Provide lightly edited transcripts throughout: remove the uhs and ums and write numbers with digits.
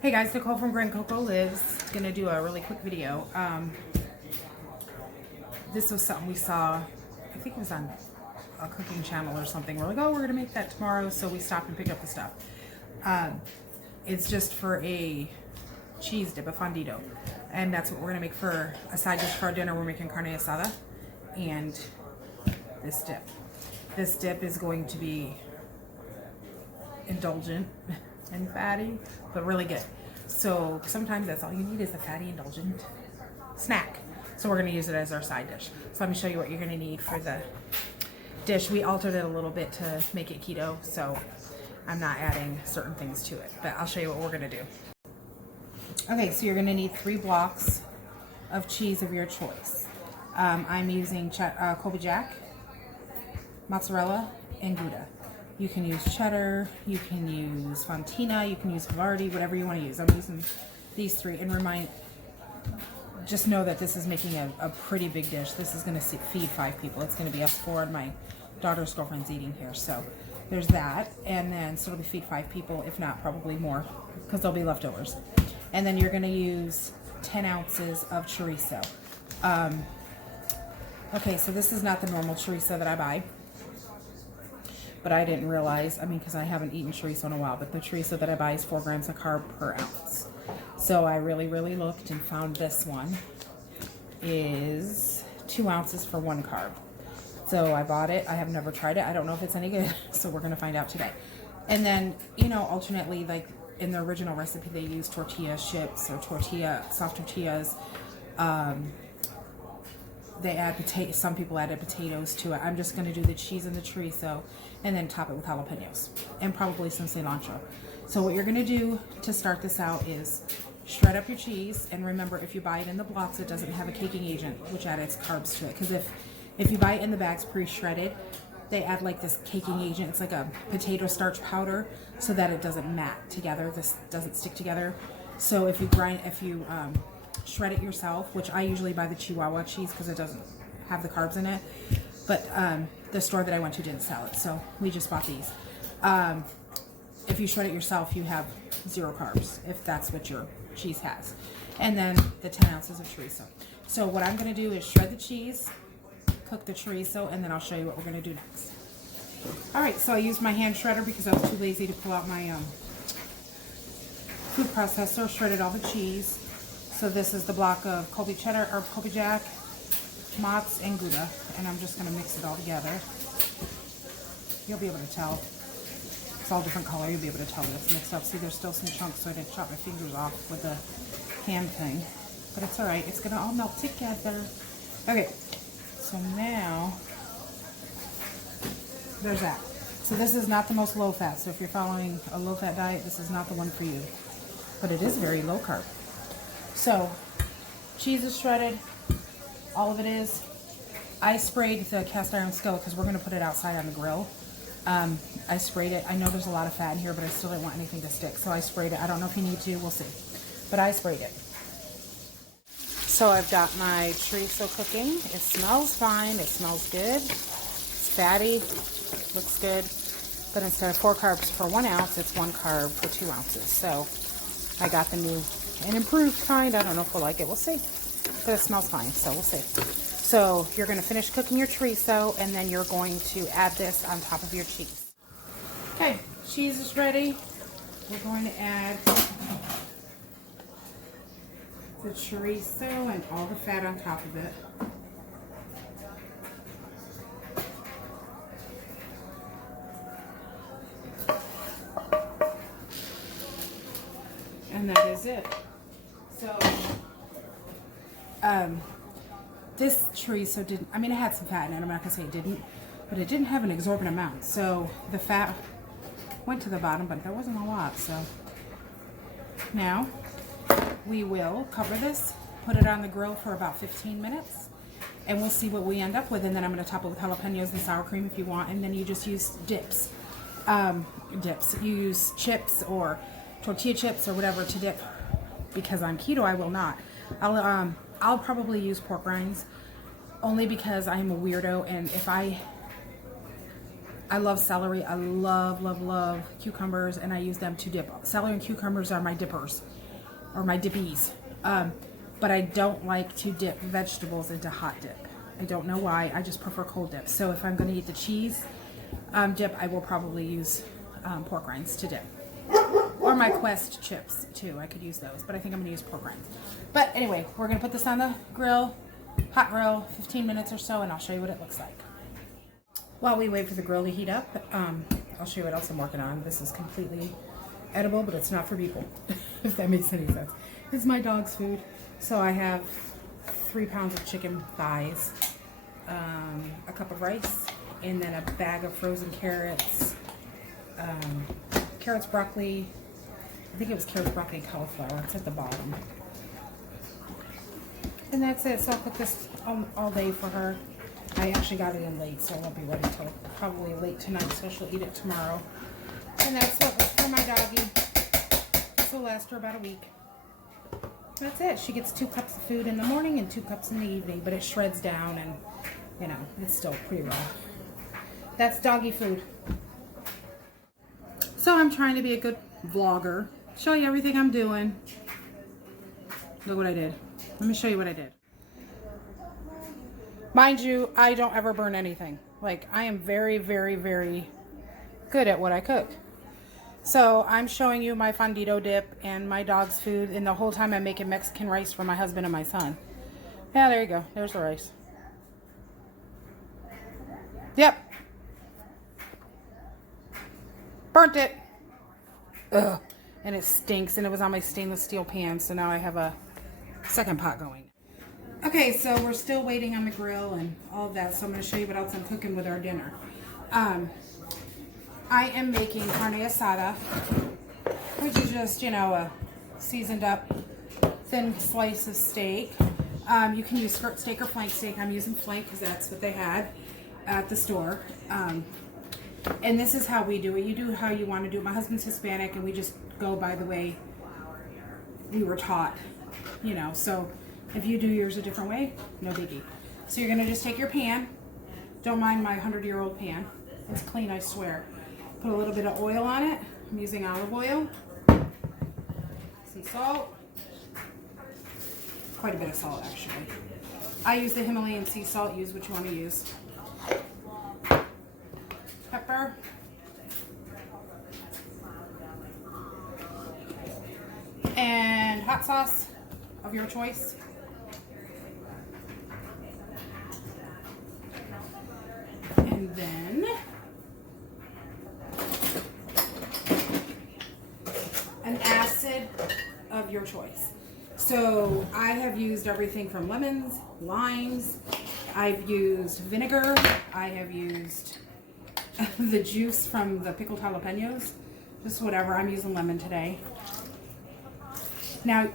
Hey guys, Nicole from Grand Coco Lives. Gonna do a really quick video. This was something we saw, I think it was on a cooking channel or something. We're like, oh, we're gonna make that tomorrow, so we stopped and picked up the stuff. It's just for a cheese dip, a fundido, and that's what we're gonna make for a side dish for our dinner. We're making carne asada and this dip. This dip is going to be indulgent and fatty, but really good. So sometimes that's all you need is a fatty indulgent snack. So we're gonna use it as our side dish. So let me show you what you're gonna need for the dish. We altered it a little bit to make it keto, so I'm not adding certain things to it, but I'll show you what we're gonna do. Okay, so you're gonna need 3 blocks of cheese of your choice. I'm using Colby Jack, mozzarella, and Gouda. You can use cheddar, you can use fontina, you can use Havarti, whatever you want to use. I'm using these 3, and just know that this is making a pretty big dish. This is going to feed 5 people. It's going to be us 4, and my daughter's girlfriend's eating here. So there's that, and then so it'll feed 5 people, if not probably more, because there'll be leftovers. And then you're going to use 10 ounces of chorizo. Okay, so this is not the normal chorizo that I buy. But I didn't realize, because I haven't eaten chorizo in a while, but the chorizo that I buy is 4 grams of carb per ounce. So I really looked and found this one is 2 ounces for 1 carb. So I bought it. I have never tried it. I don't know if it's any good, so we're going to find out today. And then, alternately, like in the original recipe, they use tortilla chips or soft tortillas. They add some people added potatoes to it. I'm just going to do the cheese and the chorizo and then top it with jalapenos and probably some cilantro. So what you're going to do to start this out is shred up your cheese, and remember, if you buy it in the blocks, it doesn't have a caking agent, which adds carbs to it. Because if you buy it in the bags pre-shredded, they add like this caking agent. It's like a potato starch powder so that it doesn't mat together. This doesn't stick together. So if you shred it yourself, which I usually buy the Chihuahua cheese because it doesn't have the carbs in it, but the store that I went to didn't sell it, so we just bought these. If you shred it yourself, you have 0 carbs, if that's what your cheese has. And then the 10 ounces of chorizo. So what I'm going to do is shred the cheese, cook the chorizo, and then I'll show you what we're going to do next. Alright, so I used my hand shredder because I was too lazy to pull out my food processor. Shredded all the cheese. So this is the block of Colby cheddar or Colby Jack, mozz, and Gouda, and I'm just going to mix it all together. You'll be able to tell. It's all different color. You'll be able to tell that it's mixed up. See, there's still some chunks, so I didn't chop my fingers off with the hand thing, but it's all right. It's going to all melt together. Okay, so now there's that. So this is not the most low fat. So if you're following a low fat diet, this is not the one for you, but it is very low carb. So, cheese is shredded, all of it is. I sprayed the cast iron skillet because we're going to put it outside on the grill. I sprayed it. I know there's a lot of fat in here, but I still didn't want anything to stick, so I sprayed it. I don't know if you need to, we'll see. But I sprayed it. So I've got my chorizo cooking. It smells fine, it smells good. It's fatty, looks good. But instead of 4 carbs for 1 ounce, it's 1 carb for 2 ounces. So I got the new an improved kind. I don't know if we'll like it. We'll see. But it smells fine, so we'll see. So you're going to finish cooking your chorizo, and then you're going to add this on top of your cheese. Okay, cheese is ready. We're going to add the chorizo and all the fat on top of it. And that is it. So, this chorizo didn't, it had some fat in it. I'm not going to say it didn't, but it didn't have an exorbitant amount. So, the fat went to the bottom, but there wasn't a lot. So, now, we will cover this, put it on the grill for about 15 minutes, and we'll see what we end up with. And then I'm going to top it with jalapenos and sour cream if you want, and then you just use dips. You use chips or tortilla chips or whatever to dip. Because I'm keto, I will not. I'll probably use pork rinds only because I'm a weirdo, and if I I love celery. I love, love, love cucumbers, and I use them to dip. Celery and cucumbers are my dippers, or my dippies. But I don't like to dip vegetables into hot dip. I don't know why. I just prefer cold dip. So if I'm going to eat the cheese dip, I will probably use pork rinds to dip. Or my Quest chips too. I could use those, but I think I'm going to use pork rinds. But anyway, we're going to put this on the grill, hot grill, 15 minutes or so, and I'll show you what it looks like. While we wait for the grill to heat up, I'll show you what else I'm working on. This is completely edible, but it's not for people, if that makes any sense. It's my dog's food. So I have 3 pounds of chicken thighs, a cup of rice, and then a bag of frozen carrots, carrots, broccoli. I think it was carrots, broccoli, and cauliflower. It's at the bottom. And that's it. So I'll cook this all day for her. I actually got it in late, so it won't be ready till probably late tonight, so she'll eat it tomorrow. And that's what was for my doggie. This will last her about a week. That's it. She gets 2 cups of food in the morning and 2 cups in the evening, but it shreds down and, you know, it's still pretty raw. That's doggy food. So I'm trying to be a good vlogger. Show you everything I'm doing. Look what I did. Let me show you what I did. Mind you, I don't ever burn anything. Like, I am very, very, very good at what I cook. So I'm showing you my fundido dip and my dog's food, and the whole time I'm making Mexican rice for my husband and my son. Yeah, there you go. There's the rice. Yep. Burnt it. Ugh. And it stinks, and it was on my stainless steel pan, so now I have a second pot going. Okay, so we're still waiting on the grill and all of that, so I'm going to show you what else I'm cooking with our dinner. I am making carne asada, which is just, you know, a seasoned up thin slice of steak. You can use skirt steak or flank steak. I'm using flank because that's what they had at the store. And this is how we do it. You do how you want to do it. My husband's Hispanic, and we just go by the way we were taught, you know. So if you do yours a different way, no biggie. So you're going to just take your pan. Don't mind my 100-year-old pan. It's clean, I swear. Put a little bit of oil on it. I'm using olive oil. Some salt. Quite a bit of salt, actually. I use the Himalayan sea salt. Use what you want to use. Pepper. And hot sauce of your choice. And then an acid of your choice. So I have used everything from lemons, limes, I've used vinegar, I have used the juice from the pickled jalapenos, just whatever. I'm using lemon today. Now,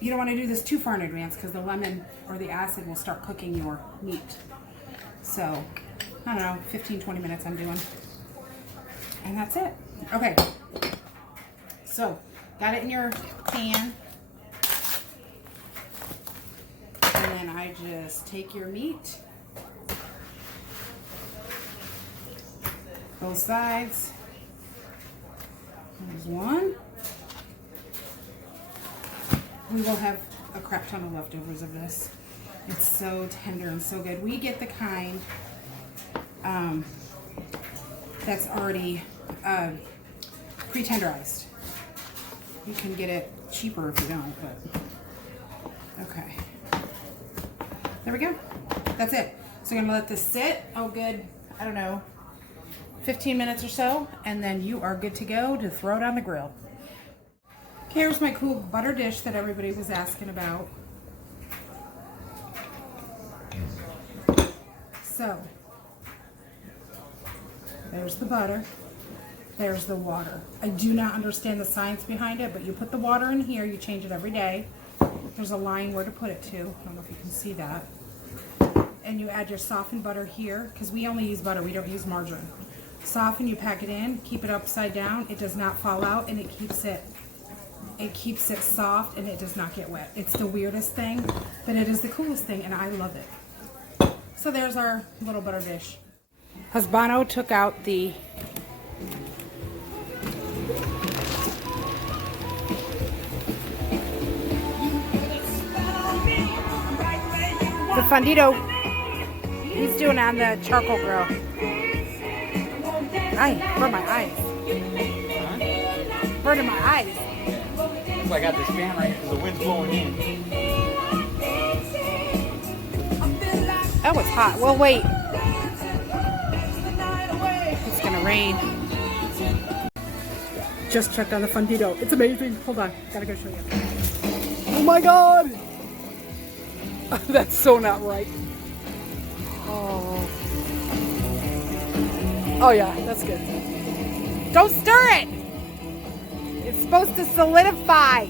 you don't want to do this too far in advance because the lemon or the acid will start cooking your meat. So, I don't know, 15-20 minutes I'm doing. And that's it. Okay. So, got it in your pan. And then I just take your meat. Both sides. There's one. We will have a crap ton of leftovers of this. It's so tender and so good. We get the kind that's already pre-tenderized. You can get it cheaper if you don't, but okay. There we go. That's it. So I'm gonna let this sit, oh good, I don't know, 15 minutes or so, and then you are good to go to throw it on the grill. Here's my cool butter dish that everybody was asking about. So, there's the butter, there's the water. I do not understand the science behind it, but you put the water in here, you change it every day. There's a line where to put it to. I don't know if you can see that. And you add your softened butter here, because we only use butter, we don't use margarine. Soften, you pack it in, keep it upside down, it does not fall out, and it keeps it soft, and it does not get wet. It's the weirdest thing, but it is the coolest thing, and I love it. So there's our little butter dish. Husbano took out the fundido. He's doing it on the charcoal grill. Ay, burn my eyes. Huh? Burning my eyes. That's why I got this fan right here because the wind's blowing in. That was hot. Well, wait. It's gonna rain. Just checked on the fundido. It's amazing. Hold on. Gotta go show you. Oh my god! That's so not right. Oh. Oh yeah, that's good. Don't stir it! It's supposed to solidify.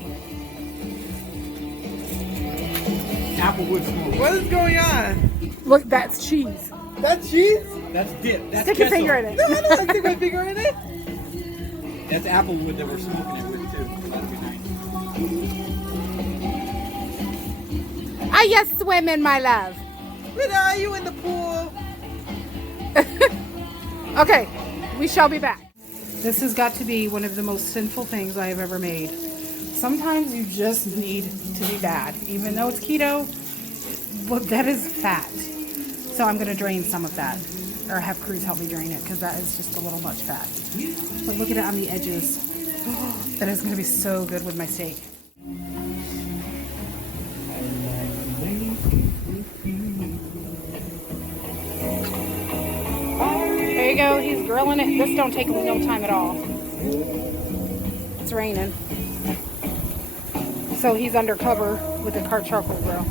Applewood smoke. What is going on? Look, that's cheese. That's cheese? That's dip. That's Stick your ketchup. finger in it. No, I don't like to stick my finger in it. That's applewood that we're smoking it with too. That'll be nice. Are you swimming, my love? When are you in the pool? Okay, we shall be back. This has got to be one of the most sinful things I have ever made. Sometimes you just need to be bad. Even though it's keto, well, that is fat. So I'm going to drain some of that. Or have Cruz help me drain it because that is just a little much fat. But look at it on the edges. That is going to be so good with my steak. There you go. He's grilling it. This don't take no time at all. It's raining. So he's undercover with the charcoal grill.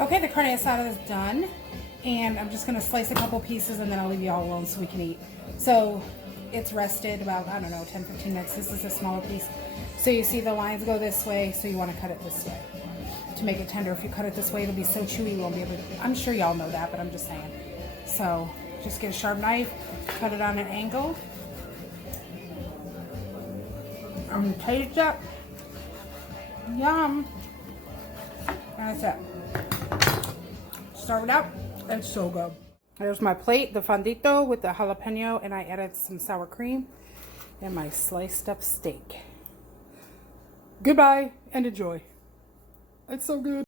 Okay, the carne asada is done. And I'm just going to slice a couple pieces and then I'll leave you all alone so we can eat. So it's rested about, I don't know, 10-15 minutes. This is a smaller piece. So you see the lines go this way, so you want to cut it this way to make it tender. If you cut it this way, it'll be so chewy you won't be able to. I'm sure y'all know that, but I'm just saying. So just get a sharp knife, cut it on an angle. Taste it. Yum. And that's it. Serve it up. It's so good. There's my plate, the fondito with the jalapeno, and I added some sour cream and my sliced up steak. Goodbye and enjoy. It's so good.